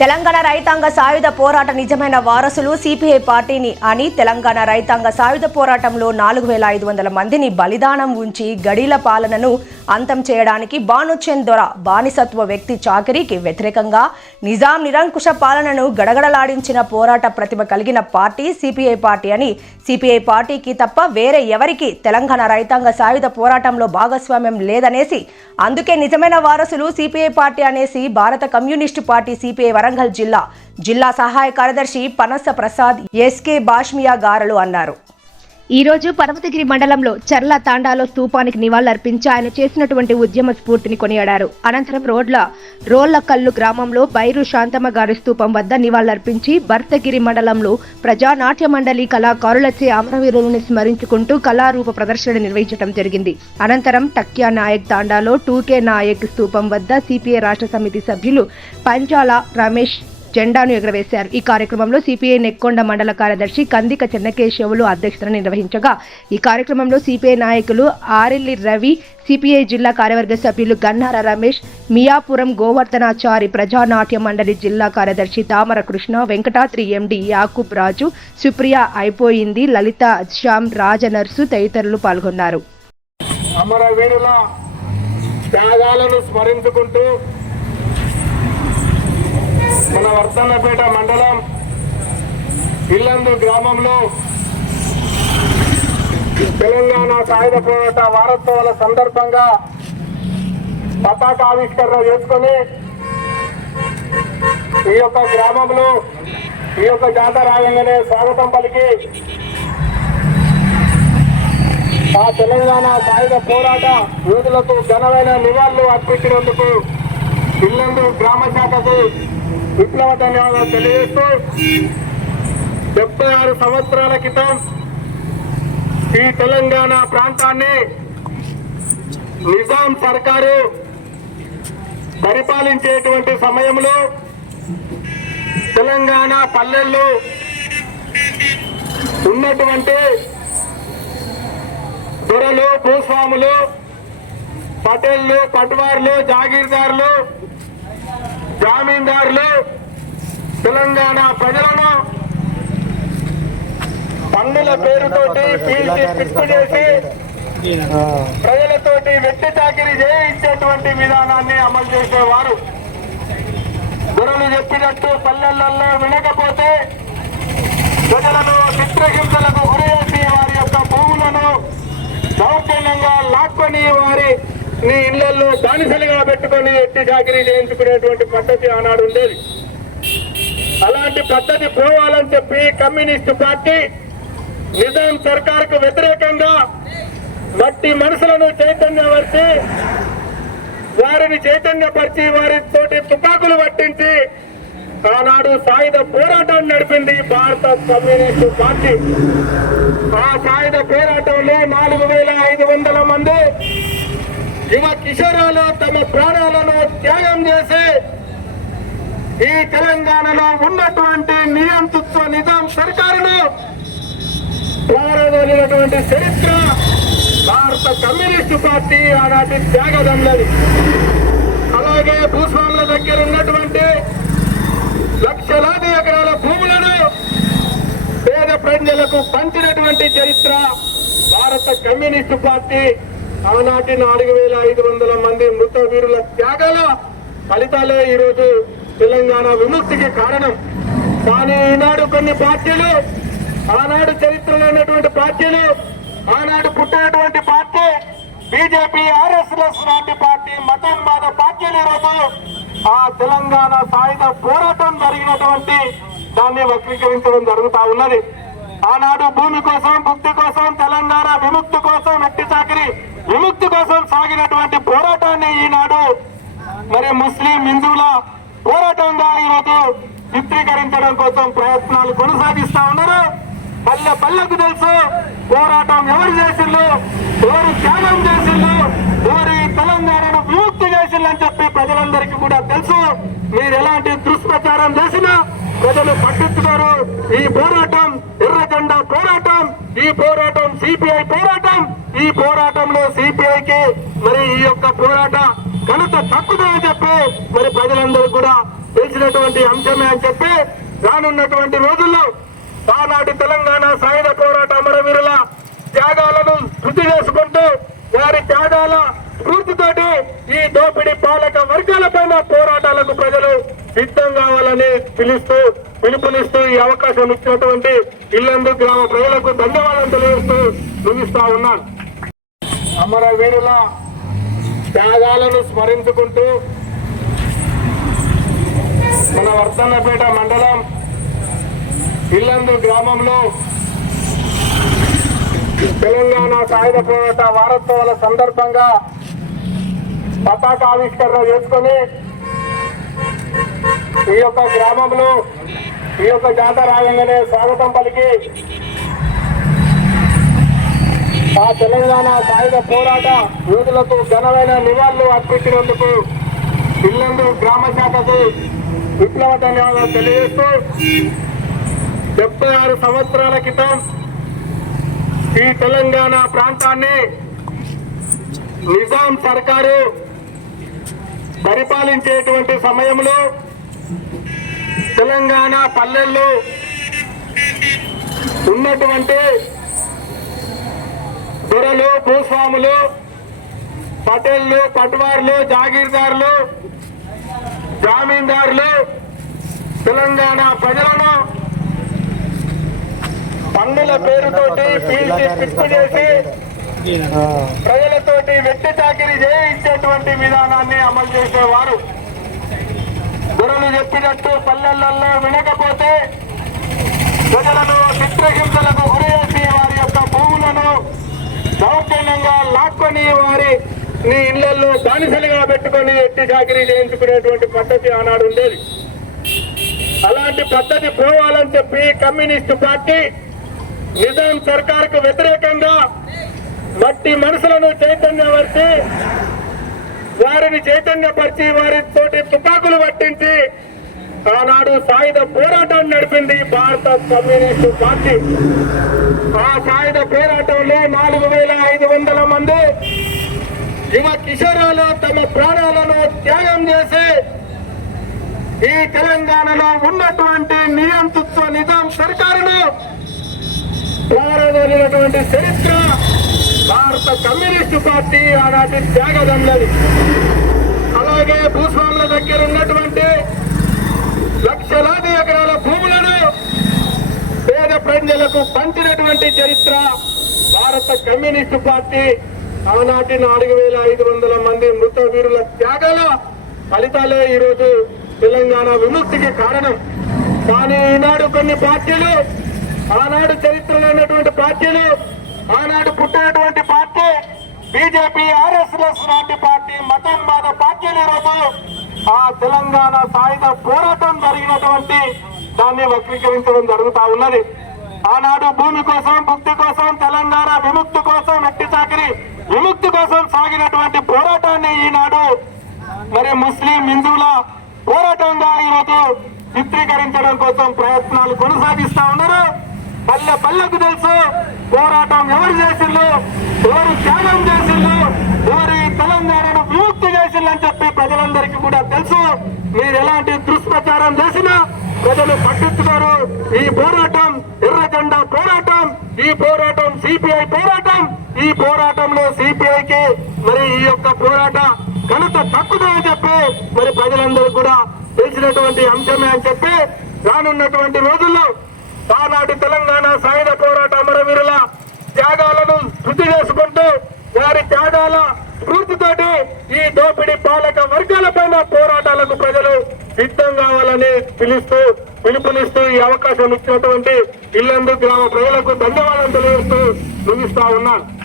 తెలంగాణ రైతాంగ సాయుధ పోరాట నిజమైన వారసులు సిపిఐ పార్టీని అని తెలంగాణ రైతాంగ సాయుధ పోరాటంలో 4500 మందిని బలిదానం ఉంచి గడీల పాలనను అంతం చేయడానికి బానుచంద్ దొర బానిసత్వ వ్యక్తి చాకిరీకి వ్యతిరేకంగా నిజాం నిరంకుశ పాలనను గడగడలాడించిన పోరాట ప్రతిభ కలిగిన పార్టీ సిపిఐ పార్టీ అని సిపిఐ పార్టీకి తప్ప వేరే ఎవరికి తెలంగాణ రైతాంగ సాయుధ పోరాటంలో భాగస్వామ్యం లేదనేసి అందుకే నిజమైన వారసులు సిపిఐ పార్టీ అనేసి భారత కమ్యూనిస్టు పార్టీ సిపిఐ వరంగల్ జిల్లా సహాయ కార్యదర్శి పనస ప్రసాద్ ఎస్కే బాష్మియా గారలు అన్నారు. ఈ రోజు పర్వతగిరి మండలంలో చర్ల తాండాలో స్తూపానికి నివాళులర్పించి ఆయన చేసినటువంటి ఉద్యమ స్ఫూర్తిని కొనియాడారు. అనంతరం రోళ్లకల్లు గ్రామంలో బైరు శాంతమ్మ గారి స్తూపం వద్ద నివాళులర్పించి భర్తగిరి మండలంలో ప్రజానాట్య మండలి కళాకారులచే అమరవీరులను స్మరించుకుంటూ కళారూప ప్రదర్శన నిర్వహించడం జరిగింది. అనంతరం టక్యా నాయక్ తాండాలో 2K నాయక్ స్తూపం వద్ద సిపిఐ రాష్ట్ర సమితి సభ్యులు పంచాల రమేష్ జెండాను ఎగురవేశారు. ఈ కార్యక్రమంలో సిపిఐ నెక్కొండ మండల కార్యదర్శి కందిక చెన్నకేశవులు అధ్యక్షతన నిర్వహించగా ఈ కార్యక్రమంలో సిపిఐ నాయకులు ఆరెల్లి రవి, సిపిఐ జిల్లా కార్యవర్గ సభ్యులు గన్నార రమేష్, మియాపురం గోవర్ధనాచారి, ప్రజానాట్య మండలి జిల్లా కార్యదర్శి తామర కృష్ణ, వెంకటాద్రి ఎండి యాకూబ్ రాజు, సుప్రియ అయిపోయింది, లలిత శ్యామ్, రాజనర్సు తదితరులు పాల్గొన్నారు. అమరవీరుల త్యాగాలను స్మరించుకుంటూ మన వర్ధన్నపేట మండలం ఇల్లందు గ్రామంలో తెలంగాణ సాయుధ పోరాట వారోత్సవాల సందర్భంగా పతాక ఆవిష్కరణ చేసుకొని ఈ యొక్క గ్రామంలో ఈ యొక్క జాతర రాగానే స్వాగతం పలికి ఆ తెలంగాణ సాయుధ పోరాట యోధులకు ఘనమైన నివాళులు అర్పించినందుకు ఇల్లందు గ్రామ శాఖకు విప్లవ ధన్యవాదాలు తెలియజేస్తూ 76 సంవత్సరాల క్రితం ఈ తెలంగాణ ప్రాంతాన్ని నిజాం సర్కారు పరిపాలించేటువంటి సమయంలో తెలంగాణ పల్లెల్లో ఉన్నటువంటి దొరలు, భూస్వాములు, పటేళ్లు, పట్వార్లు, జాగీర్దారులు, జమీందారులు తెలంగాణ ప్రజలను పన్నుల పేరుతోటి పీల్చి పిక్కు చేసి ప్రజలతోటి వెట్టి చాకిరీ చేయించేటువంటి విధానాన్ని అమలు చేసేవారు. దొరలు చెప్పినట్టు పల్లెలలో వినకపోతే ప్రజలను చిత్రహింసలకు గురి చేసి వారి యొక్క భూములను దౌర్జన్యంగా లాక్కొని వారి ఇళ్లలో బానిసలుగా పెట్టుకొని ఎట్టి చాకిరీ చేయించుకునేటువంటి పద్ధతి ఆనాడు ఉండేది. అలాంటి పద్ధతి పోవాలని చెప్పి కమ్యూనిస్టు పార్టీ నిజాం సర్కార్కు వ్యతిరేకంగా మట్టి మనసులను చైతన్యపరిచి వారిని చైతన్యపరిచి వారితోటి తుపాకులు పట్టించి ఆనాడు సాయుధ పోరాటం నడిపింది భారత కమ్యూనిస్టు పార్టీ. ఆ సాయుధ పోరాటంలో 4500 మంది యువ కిషోరాలు తమ ప్రాణాలను త్యాగం చేసి ఈ తెలంగాణలో ఉన్నటువంటి నియంతృత్వ నిజాం సర్కారును ప్రారంభించినటువంటి చరిత్ర భారత కమ్యూనిస్టు పార్టీ ఆనాటి త్యాగదన్నది. అలాగే భూస్వాముల దగ్గర ఉన్నటువంటి లక్షలాది ఎకరాల భూములను పేద ప్రజలకు పంచినటువంటి చరిత్ర భారత కమ్యూనిస్టు పార్టీ. ఆనాటి 4500 మంది మృత వీరుల త్యాగాల ఫలితాలే ఈరోజు తెలంగాణ విముక్తికి కారణం. కానీ ఈనాడు కొన్ని పార్టీలు, ఆనాడు చరిత్రలో ఉన్నటువంటి పార్టీలు, ఆనాడు పుట్టినటువంటి పార్టీ బీజేపీ, ఆర్ఎస్ఎస్ లాంటి పార్టీ, మతోన్మాద పార్టీలు ఈరోజు ఆ తెలంగాణ సాయుధ పోరాటం జరిగినటువంటి దాన్ని వక్రీకరించడం జరుగుతా ఉన్నది. ఆనాడు భూమి కోసం, భక్తి కోసం, తెలంగాణ విముక్తి కోసం, వెట్టి చాకిరీ విముక్తి కోసం సాగినటువంటి పోరాటాన్ని ఈనాడు మరి ముస్లిం హిందువుల పోరాటంగా ఈరోజు చిత్రీకరించడం కోసం ప్రయత్నాలు కొనసాగిస్తా ఉన్నారు. పల్లె పల్లెకు తెలుసు పోరాటం ఎవరు చేసిండ్రు, ఎవరు త్యాగం చేసిండ్రు, ఎవరు తెలంగాణను విముక్తి చేసిండ్రని చెప్పి ప్రజలందరికీ కూడా తెలుసు. మీరు ఎలాంటి దుష్ప్రచారం చేసినా ప్రజలు పట్టించుకోరు. ఈ పోరాటం ఎర్ర జెండా పోరాటం, ఈ పోరాటం సిపిఐ పోరాటం. ఈ పోరాటంలో సిపిఐకి మరి ఈ యొక్క పోరాట ఘనత తక్కువని చెప్పి మరి ప్రజలందరూ కూడా తెలిసినటువంటి అంశమే అని చెప్పి రానున్నటువంటి రోజుల్లో ఆనాటి తెలంగాణ సాయుధ పోరాట అమరవీరుల త్యాగాలను స్మృతి చేసుకుంటూ వారి త్యాగాల స్ఫూర్తితోటి ఈ దోపిడీ పాలక వర్గాలపైన పోరాటాలకు ప్రజలు సిద్ధం కావాలని పిలుపునిస్తూ ఈ అవకాశం ఇచ్చినటువంటి ఇల్లందు గ్రామ ప్రజలకు ధన్యవాదాలు తెలియజేస్తూ ముగిస్తా ఉన్నాను. అమరవీరుల త్యాగాలను స్మరించుకుంటూ మన వర్ధన్నపేట మండలం ఇల్లందు గ్రామంలో తెలంగాణ సాయుధ పోరాట వారోత్సవాల సందర్భంగా పతాక ఆవిష్కరణ చేసుకొని ఈ యొక్క గ్రామంలో ఈ యొక్క జాతర రాగానే స్వాగతం పలికి ఆ తెలంగాణ సాయుధ పోరాట యోధులకు ఘనమైన నివాళులు అర్పించినందుకు ఇల్లందు గ్రామ శాఖకు విప్లవ ధన్యవాదాలు తెలియజేస్తూ 76 సంవత్సరాల క్రితం ఈ తెలంగాణ ప్రాంతాన్ని నిజాం సర్కారు పరిపాలించేటువంటి సమయంలో తెలంగాణ పల్లెల్లో ఉన్నటువంటి దొరలు, భూస్వాములు, పటేళ్లు, పట్వార్లు, జాగీర్దారులు, జమీందారులు తెలంగాణ ప్రజలను పన్నుల పేరుతోటి పీల్చి పిప్పు చేసి ప్రజలతోటి వెట్టి చాకిరీ చేయించేటువంటి విధానాన్ని అమలు చేసేవారు. దొరలు చెప్పినట్టు పల్లెలలో వినకపోతే ప్రజలను చిత్రహింసలకు గురి చేసి వారి యొక్క భూములను దౌర్జన్యంగా లాక్కొని వారిని ఇళ్లలో బానిసలుగా పెట్టుకొని వెట్టి చాకిరీ చేయించుకునేటువంటి పద్ధతి ఆనాడు ఉండేది. అలాంటి పద్ధతి పోవాలని చెప్పి కమ్యూనిస్టు పార్టీ నిజాం సర్కార్కు వ్యతిరేకంగా మట్టి మనసులను చైతన్యపరిచి వారిని చైతన్యపరిచి వారితోటి తుపాకులు పట్టించి ఆనాడు సాయుధ పోరాటం నడిపింది భారత కమ్యూనిస్టు పార్టీ. ఆ సాయుధ పోరాటంలో 4500 మంది యువ కిషోరాలు తమ ప్రాణాలను త్యాగం చేసి ఈ తెలంగాణలో ఉన్నటువంటి నియంతృత్వ నిజాం సర్కారును ప్రారంభించినటువంటి చరిత్ర భారత కమ్యూనిస్టు పార్టీ ఆనాటి త్యాగదన్నది. అలాగే భూస్వాముల దగ్గర ఉన్నటువంటి లక్షలాది ఎకరాల భూములను పేద ప్రజలకు పంచినటువంటి చరిత్ర భారత కమ్యూనిస్టు పార్టీ. ఆనాటి 4500 మంది మృత వీరుల త్యాగాల ఫలితాలే ఈరోజు తెలంగాణ విముక్తికి కారణం. కానీ ఈనాడు కొన్ని పార్టీలు, ఆనాడు చరిత్రలో ఉన్నటువంటి పార్టీలు, ఆనాడు పుట్టినటువంటి పార్టీ బీజేపీ, ఆర్ఎస్ఎస్ లాంటి పార్టీ, మతోన్మాద పార్టీలు ఈరోజు ఆ తెలంగాణ సాయుధ పోరాటం జరిగినటువంటి దాన్ని వక్రీకరించడం జరుగుతా ఉన్నది. ఆనాడు భూమి కోసం, భక్తి కోసం, తెలంగాణ విముక్తి కోసం, వెట్టి చాకిరీ విముక్తి కోసం సాగినటువంటి పోరాటాన్ని ఈనాడు మరి ముస్లిం హిందువుల పోరాటంగా ఈరోజు చిత్రీకరించడం కోసం ప్రయత్నాలు కొనసాగిస్తా ఉన్నారు. పల్లె పల్లెకు తెలుసు పోరాటం ఎవరు చేసిండ్రు, ఎవరు త్యాగం చేసిండ్రు, ఎవరు ఈ తెలంగాణను విముక్తి చేసిండ్రని చెప్పి ప్రజలందరికీ కూడా తెలుసు. మీరు ఎలాంటి దుష్ప్రచారం చేసినా ప్రజలు పట్టించుకోరు. ఈ పోరాటం ఎర్ర జెండా పోరాటం, ఈ పోరాటం సిపిఐ పోరాటం. ఈ పోరాటంలో సిపిఐకి మరి ఈ యొక్క పోరాట ఘనత తక్కువని చెప్పి మరి ప్రజలందరూ కూడా తెలిసినటువంటి అంశమే అని చెప్పి రానున్నటువంటి రోజుల్లో ఆనాటి తెలంగాణ సాయుధ పోరాట అమరవీరుల త్యాగాలను స్మృతి చేసుకుంటూ వారి త్యాగాల స్ఫూర్తితోటి ఈ దోపిడీ పాలక వర్గాలపైన పోరాటాలకు ప్రజలు సిద్ధం కావాలని పిలుపునిస్తూ ఈ అవకాశం ఇచ్చినటువంటి ఇల్లందు గ్రామ ప్రజలకు ధన్యవాదాలు తెలియజేస్తూ ముగిస్తా ఉన్నాను.